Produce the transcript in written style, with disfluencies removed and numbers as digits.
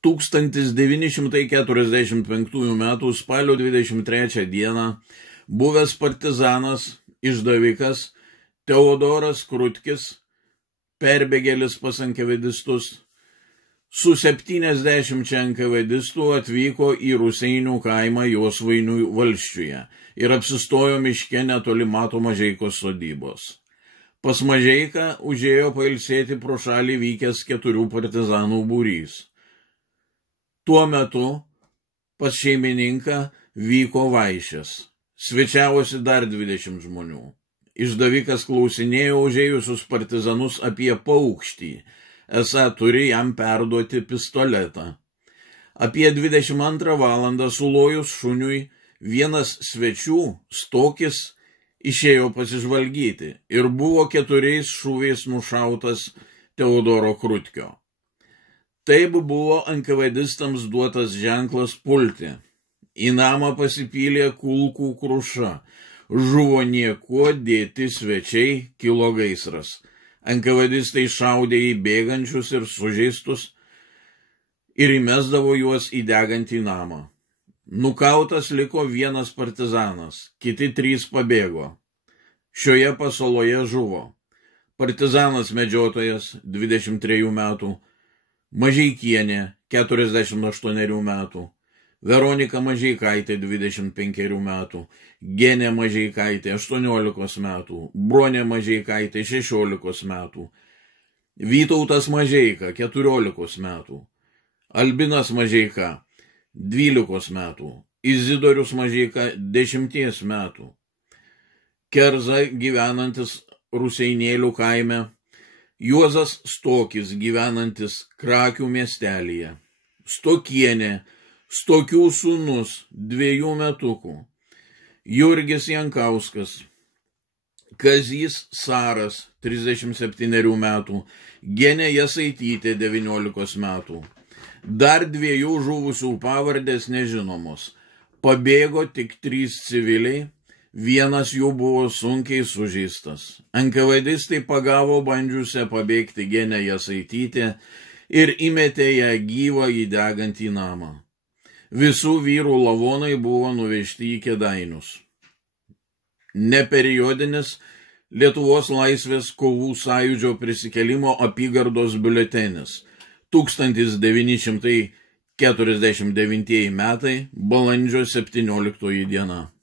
1945 m. spalio 23 dieną buvęs partizanas, išdavikas Teodoras Krutkis, perbėgėlis pas enkavedistus, su 70 enkavedistų atvyko į Ruseinių kaimą Josvainių valsčiuje ir apsistojo miške netoli Mato Mažeikos sodybos. Pas Mažeiką užėjo pailsėti pro šalį vykęs 4 partizanų būrys. Tuo metu pas šeimininką vyko vaišės. Svečiavosi dar 20 žmonių. Išdavikas klausinėjo užėjusius partizanus apie paukštį, esą turi jam perduoti pistoletą. Apie 22 valandą sulojus šuniui vienas svečių, Stokis, išėjo pasižvalgyti ir buvo 4 šūviais nušautas Teodoro Krutkio. Taip buvo enkavedistams duotas ženklas pulti. Į namą pasipylė kulkų kruša. Žuvo niekuo dėti svečiai, kilo gaisras. Enkavedistai šaudė į bėgančius ir sužeistus ir įmesdavo juos į degantį namą. Nukautas liko vienas partizanas, kiti 3 pabėgo. Šioje pasaloje žuvo partizanas medžiotojas 23 metų, Mažeikienė 48 metų, Veronika Mažeikaitė 25 metų, Genė Mažeikaitė 18 metų, Bronė Mažeikaitė 16 metų, Vytautas Mažeika 14 metų, Albinas Mažeika 12 metų, Izidorius Mažeika 10 metų, Kerza gyvenantis Ruseinėlių kaime, Juozas Stokis gyvenantis Krakių miestelyje, Stokienė, Stokių sūnus 2 metukų, Jurgis Jankauskas, Kazys Saras 37 metų, Genė Jasaitytė 19 metų. Dar 2 žuvusių pavardės nežinomos. Pabėgo tik 3 civiliai, vienas jų buvo sunkiai sužeistas. Enkavedistai pagavo bandžiusią pabėgti Genę Jasaitytę ir įmetė ją gyvą į degantį namą. Visų vyrų lavonai buvo nuvežti į Kėdainius. Neperiodinis Lietuvos laisvės kovų sąjūdžio prisikėlimo apygardos biuletenis 1949 metai, balandžio 17 diena.